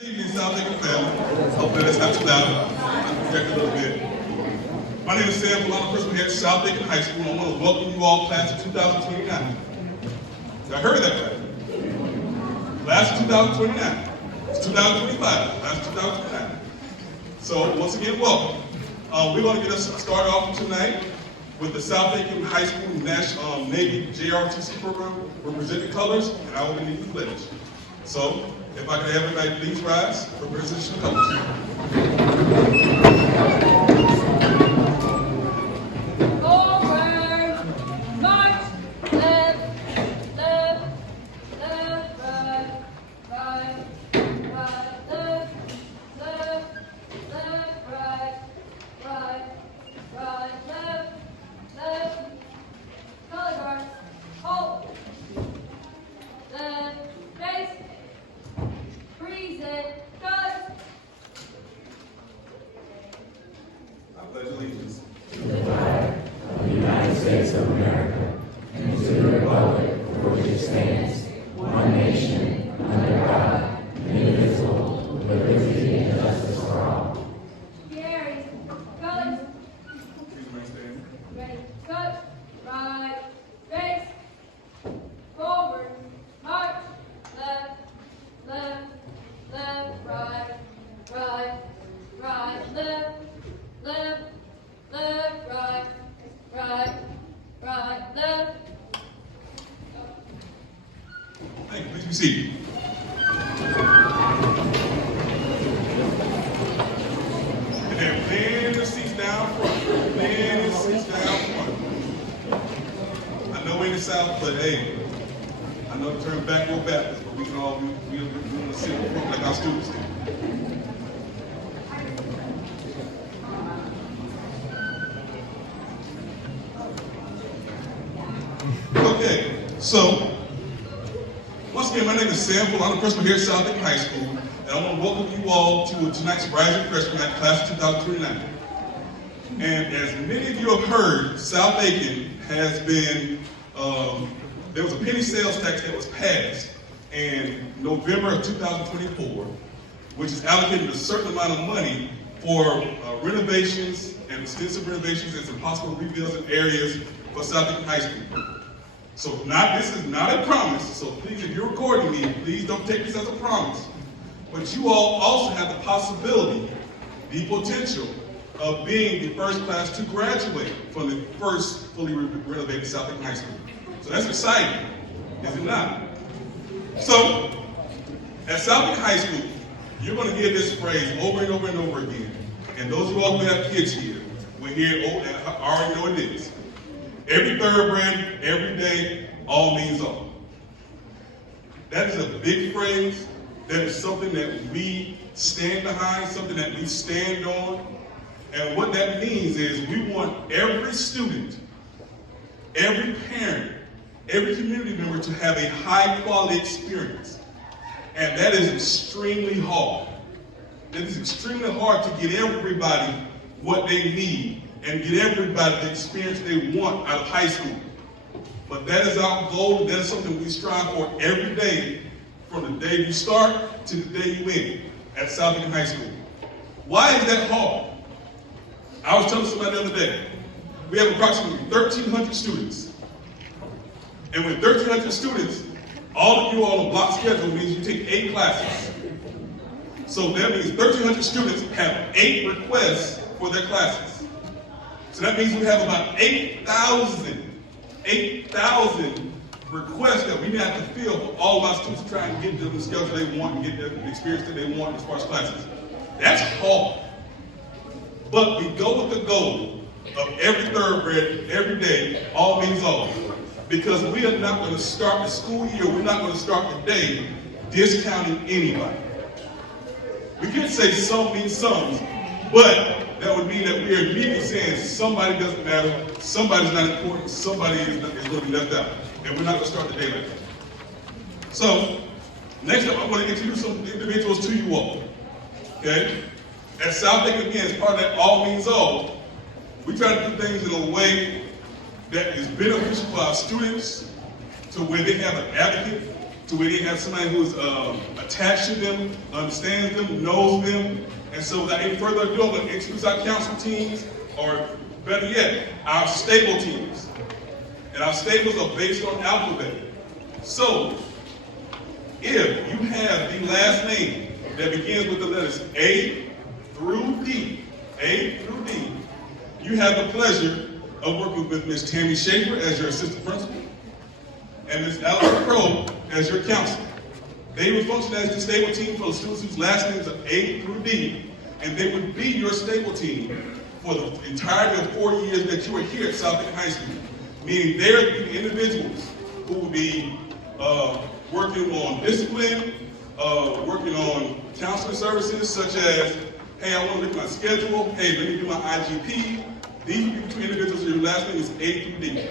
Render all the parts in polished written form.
Good evening, South Lincoln family. Hopefully that's not too loud. I'll project a little bit. My name is Sam Bolano, principal here at South Lincoln High School, and I want to welcome you all, class of 2029. Did I heard that right? Class of 2029. It's 2025, class of 2029. So once again, welcome. We're going to get us started off tonight with the South Lincoln High School National Navy JROTC program. We're presenting colors, and I will be leading the pledge. So, if I could have everybody please rise for presentation of colors. Forward, march, left, left, left, right, right, right, left, left, left, right, right, right, left, left. Color guard, hold. Left, face. Freeze it, cut. I pledge allegiance. United States of America, and to the republic for which it stands, one nation, under God, indivisible, with liberty and justice for all. Gary, colors. Please remain standing. Ready, cut, right, face, forward, march, left, left, left, right, right, right, left, left, left, right, right, right, left. Thank you. Please be seated. And then plenty of seats down front. Plenty of seats down front. I know we're in the South, but hey, I know the term backward Baptist, but we can all we're going to sit in front like our students do. Okay, so once again, my name is Sam Bull. I'm the principal here at South Lincoln High School, and I want to welcome you all to tonight's Rising Freshman at Class of 2029. And as many of you have heard, South Lincoln has been, there was a penny sales tax that was passed in November of 2024, which is allocated a certain amount of money for renovations and extensive renovations and some possible rebuilds in areas for South Lincoln High School. So this is not a promise, so please, if you're recording me, please don't take this as a promise. But you all also have the possibility, the potential, of being the first class to graduate from the first fully renovated South Lincoln High School. So that's exciting, is it not? So, at South Lincoln High School, you're going to hear this phrase over and over and over again. And those of you all who have kids here will hear it and already know what it is. Every thoroughbred, every day, all means all. That is a big phrase. That is something that we stand behind, something that we stand on. And what that means is we want every student, every parent, every community member to have a high quality experience. And that is extremely hard. It is extremely hard to get everybody what they need and get everybody the experience they want out of high school. But that is our goal, and that is something we strive for every day, from the day you start to the day you end at South Lincoln High School. Why is that hard? I was telling somebody the other day, we have approximately 1,300 students. And with 1,300 students, all of you on a block schedule means you take 8 classes. So that means 1,300 students have 8 requests for their classes. So that means we have about 8,000 requests that we have to fill for all of our students to try and get them the schedule they want and get the experience that they want as far as classes. That's hard. But we go with the goal of every thoroughbred, every day, all means all. Because we are not going to start the school year, we're not going to start the day discounting anybody. We can say some means some, but that would mean that we are immediately saying somebody doesn't matter, somebody's not important, somebody is going to be left out. And we're not going to start the day like that. So, next up, I want to introduce some individuals to you all. Okay? At South Lincoln, again, as part of that all means all, we try to do things in a way that is beneficial for our students, to where they have an advocate, to where they have somebody who's attached to them, understands them, knows them. And so without any further ado, I'm going to introduce our council teams, or better yet, our stable teams. And our stables are based on alphabet. So, if you have the last name that begins with the letters A through D, you have the pleasure of working with Ms. Tammy Schaefer as your assistant principal and Ms. Allison Crow as your counselor. They will function as the stable team for the students whose last names are A through D, and they would be your stable team for the entirety of 4 years that you are here at South Bend High School. Meaning they're the individuals who will be working on discipline, working on counseling services such as, hey, I want to look at my schedule, hey, let me do my IGP. These will be the two individuals whose last name is A through D.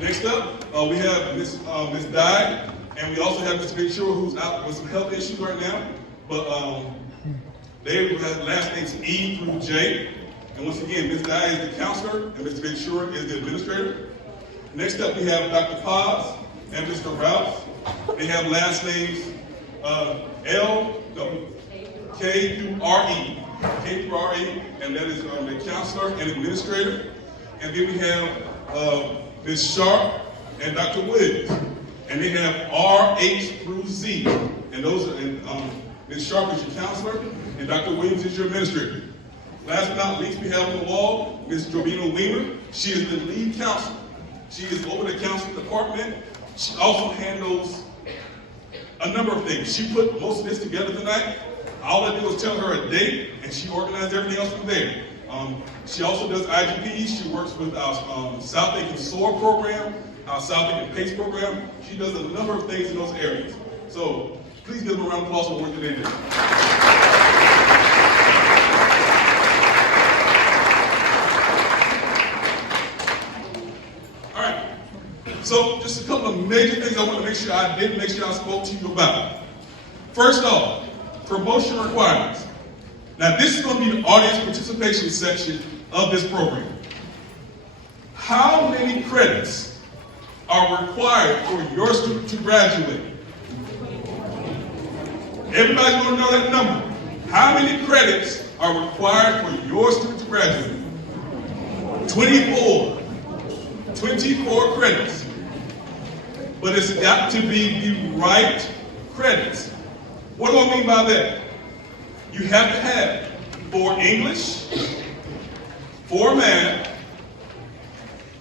Next up, we have Ms. Dye, and we also have Mr. Ventura, who's out with some health issues right now, but they have last names E through J. And once again, Ms. Dye is the counselor, and Mr. Ventura is the administrator. Next up, we have Dr. Paz and Mr. Rouse. They have last names K through R-E, and that is the counselor and administrator. And then we have Ms. Sharp and Dr. Williams, and they have R-H through Z. And those are, Ms. Sharp is your counselor, and Dr. Williams is your administrator. Last but not least, we have on the wall Ms. Jovina Weiner. She is the lead counselor. She is over the counseling department. She also handles a number of things. She put most of this together tonight. All I did was tell her a date, and she organized everything else from there. She also does IGPs. She works with our South Aiken SOAR program, our South Aiken PACE program. She does a number of things in those areas. So please give them a round of applause for the work that they do. So just a couple of major things I want to make sure I spoke to you about. First off, promotion requirements. Now this is going to be the audience participation section of this program. How many credits are required for your student to graduate? Everybody's going to know that number. How many credits are required for your student to graduate? 24. 24 credits. But it's got to be the right credits. What do I mean by that? You have to have 4 English, 4 math,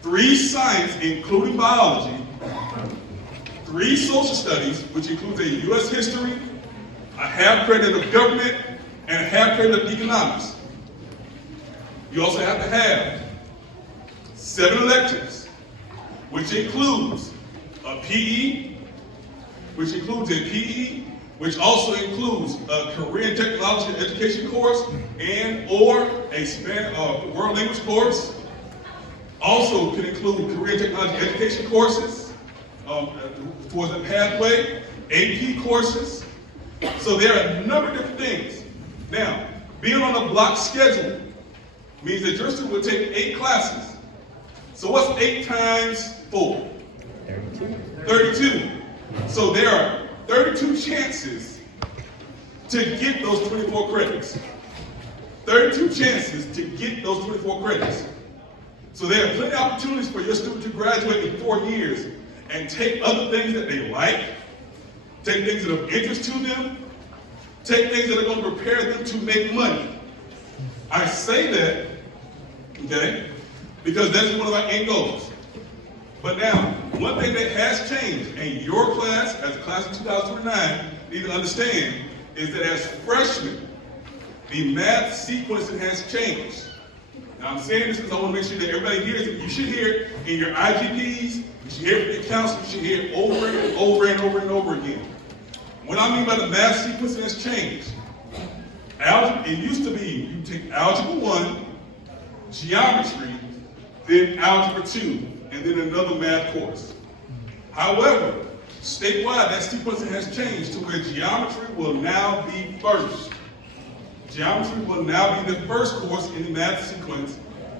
3 science, including biology, 3 social studies, which includes a U.S. history, a half credit of government, and a half credit of economics. You also have to have 7 electives, which includes a PE, which also includes a career and technology education course and or a world language course. Also can include career and technology education courses towards a pathway, AP courses. So there are a number of different things. Now, being on a block schedule means that your student will take 8 classes. So what's 8 times 4? 32. So there are 32 chances to get those 24 credits. 32 chances to get those 24 credits. So there are plenty of opportunities for your student to graduate in 4 years and take other things that they like, take things that are of interest to them, take things that are going to prepare them to make money. I say that, okay, because that's one of our end goals. But now, one thing that has changed, and your class, as a class of 2009, need to understand, is that as freshmen, the math sequencing has changed. Now I'm saying this because I want to make sure that everybody hears it. You should hear it in your IGPs, you should hear it in your counseling, you should hear it over and over and over and over again. What I mean by the math sequencing has changed. It used to be you take Algebra 1, Geometry, then Algebra 2, and then another math course. However, statewide, that sequencing has changed to where Geometry will now be first. Geometry will now be the first course in the math sequence,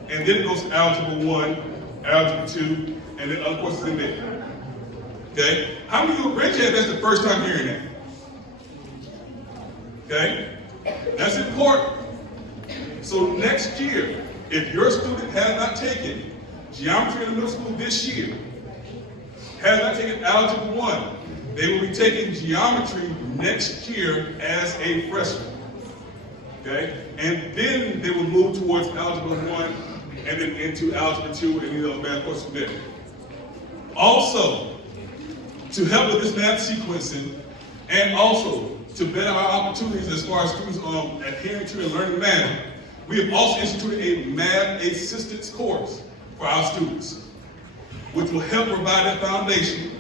and then it goes to Algebra 1, Algebra 2, and then other courses in there. Okay? How many of you raise your hand that's the first time hearing that? Okay? That's important. So next year, if your student has not taken geometry in the middle school this year, has not taken Algebra 1, they will be taking geometry next year as a freshman. Okay? And then they will move towards Algebra 1 and then into Algebra 2 and the math course from there. Also, to help with this math sequencing and also to better our opportunities as far as students adhering to and learning math, we have also instituted a math assistance course for our students, which will help provide that foundation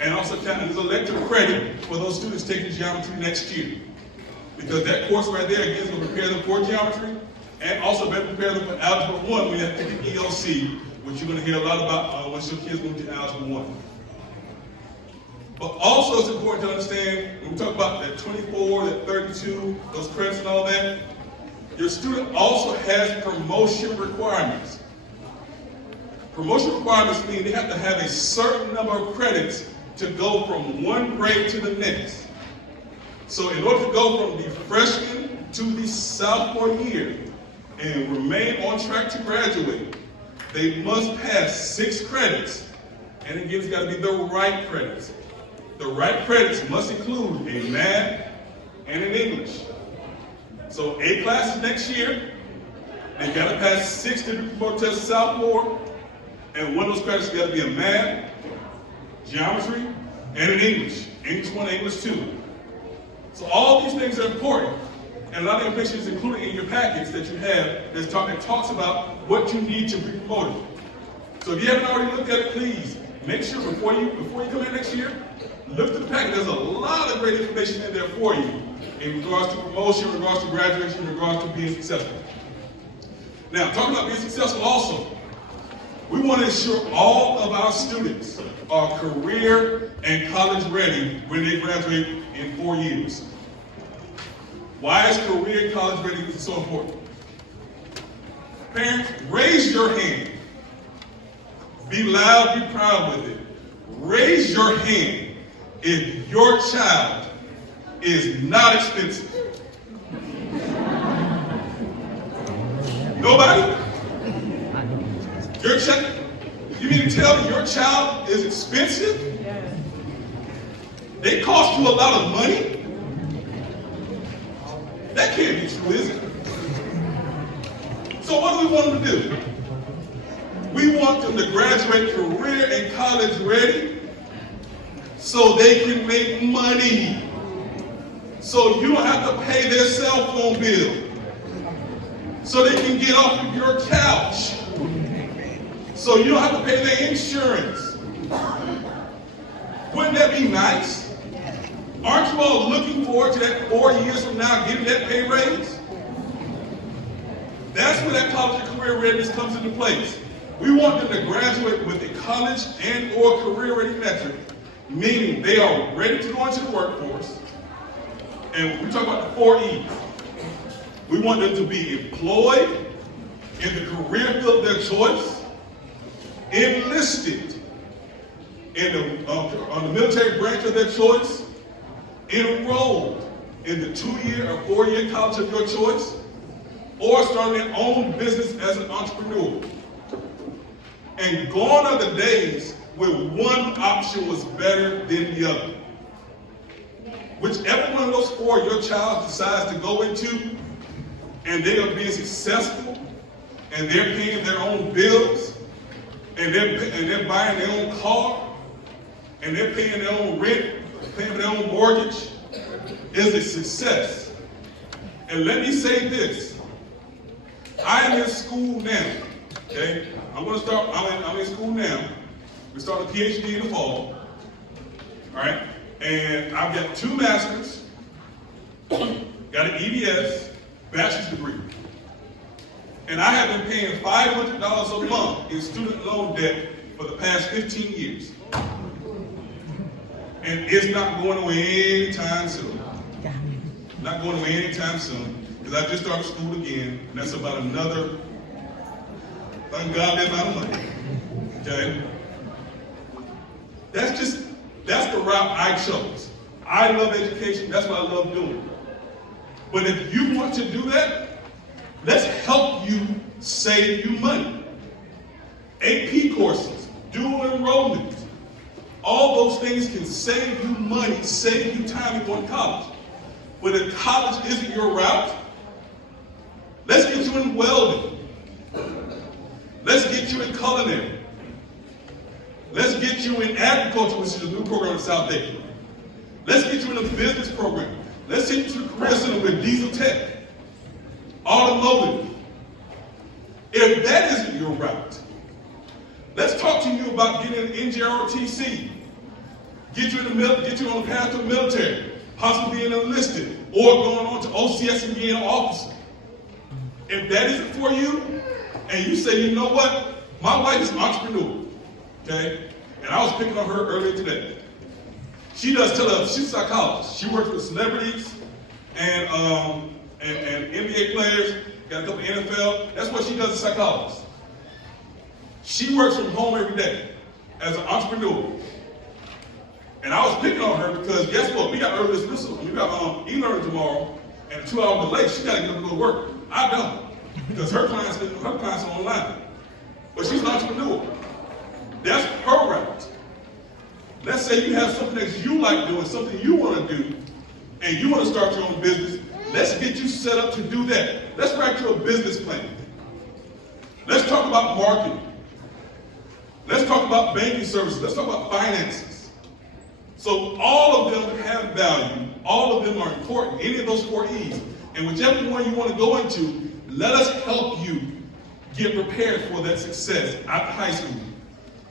and also count as elective credit for those students taking geometry next year. Because that course right there, again, is going to prepare them for geometry and also better prepare them for Algebra 1 when they have to take the ELC, which you're going to hear a lot about once your kids move to Algebra 1. But also it's important to understand, when we talk about that 24, that 32, those credits and all that, your student also has promotion requirements. Promotion requirements mean they have to have a certain number of credits to go from one grade to the next. So in order to go from the freshman to the sophomore year and remain on track to graduate, they must pass 6 credits. And again, it's got to be the right credits. The right credits must include a math and an English. So A classes next year, they got to pass 6 to be promoted to sophomore, and one of those credits got to be a math, geometry, and an English. English 1, English 2. So all these things are important, and a lot of information is included in your packets that you have that talks about what you need to be promoted. So if you haven't already looked at it, please make sure before you come in next year, look at the packet. There's a lot of great information in there for you in regards to promotion, in regards to graduation, in regards to being successful. Now, talking about being successful also, we want to ensure all of our students are career and college ready when they graduate in 4 years. Why is career and college ready so important? Parents, raise your hand. Be loud, be proud with it. Raise your hand if your child is not expensive. Nobody? Your child? You mean to tell me your child is expensive? They cost you a lot of money? That can't be true, is it? So what do we want them to do? We want them to graduate career and college ready so they can make money. So you don't have to pay their cell phone bill. So they can get off of your couch. So you don't have to pay their insurance. Wouldn't that be nice? Aren't you all looking forward to that 4 years from now getting that pay raise? That's where that college and career readiness comes into place. We want them to graduate with a college and or career ready metric, meaning they are ready to go into the workforce. And we talk about the 4 E's. We want them to be employed in the career field of their choice, enlisted in on the military branch of their choice, enrolled in the 2-year or 4-year college of your choice, or starting their own business as an entrepreneur. And gone are the days where one option was better than the other. Whichever one of those 4 your child decides to go into, and they are being successful, and they're paying their own bills, and they're buying their own car, and they're paying their own rent, paying their own mortgage, is a success. And let me say this. I am in school now, okay? I'm in school now. We start a PhD in the fall, all right? And I've got 2 masters, got an EBS, bachelor's degree. And I have been paying $500 a month in student loan debt for the past 15 years. And it's not going away anytime soon. Not going away anytime soon, because I just started school again, and that's about another ungodly amount of money. Okay? That's just That's the route I chose. I love education. That's what I love doing. But if you want to do that, let's help you save you money. AP courses, dual enrollment, all those things can save you money, save you time going to college. But if college isn't your route, let's get you in welding. Let's get you in culinary. Let's get you in agriculture, which is a new program in South Dayton. Let's get you in a business program. Let's take you to the career center with diesel tech, automotive. If that isn't your route, let's talk to you about getting an NJROTC. Get you in the get you on the path to the military, possibly being enlisted, or going on to OCS and being an officer. If that isn't for you, and you say, you know what, my wife is an entrepreneur, okay? And I was picking on her earlier today. She does she's a psychologist. She works with celebrities and NBA players, got a couple NFL. That's what she does as a psychologist. She works from home every day as an entrepreneur. And I was picking on her because guess what? We got early dismissal. We got e-learning tomorrow, and a 2-hour delay. She got to get up and go to work. I don't, because her clients are online. But she's an entrepreneur. That's her route. Let's say you have something that you like doing, something you want to do, and you want to start your own business. Let's get you set up to do that. Let's write you a business plan. Let's talk about marketing. Let's talk about banking services. Let's talk about finances. So all of them have value. All of them are important. Any of those 4 E's. And whichever one you want to go into, let us help you get prepared for that success after high school.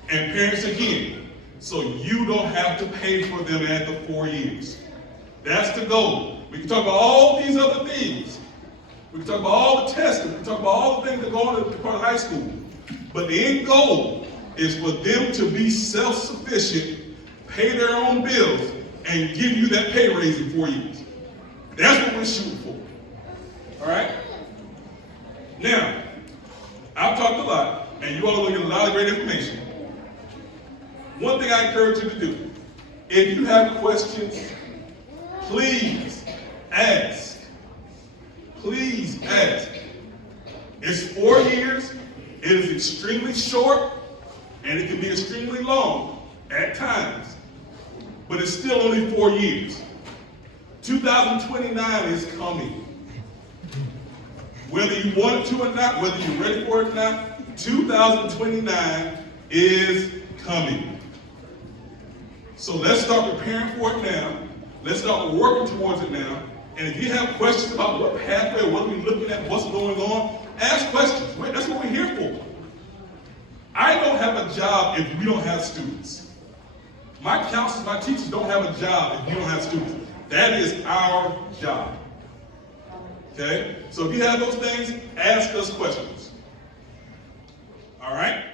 And parents, again, so you don't have to pay for them at the 4 years. That's the goal. We can talk about all these other things. We can talk about all the testing. We can talk about all the things that go on at the part of high school. But the end goal is for them to be self-sufficient, pay their own bills, and give you that pay raise in 4 years. That's what we're shooting for. All right? Now, I've talked a lot, and you all are going to get a lot of great information. One thing I encourage you to do, if you have questions, please ask. Please ask. It's 4 years. It is extremely short, and it can be extremely long at times. But it's still only 4 years. 2029 is coming. Whether you want it to or not, whether you're ready for it or not, 2029 is coming. So let's start preparing for it now. Let's start working towards it now. And if you have questions about what pathway, what are we looking at, what's going on, ask questions. That's what we're here for. I don't have a job if we don't have students. My counselors, my teachers don't have a job if you don't have students. That is our job. Okay? So if you have those things, ask us questions. All right?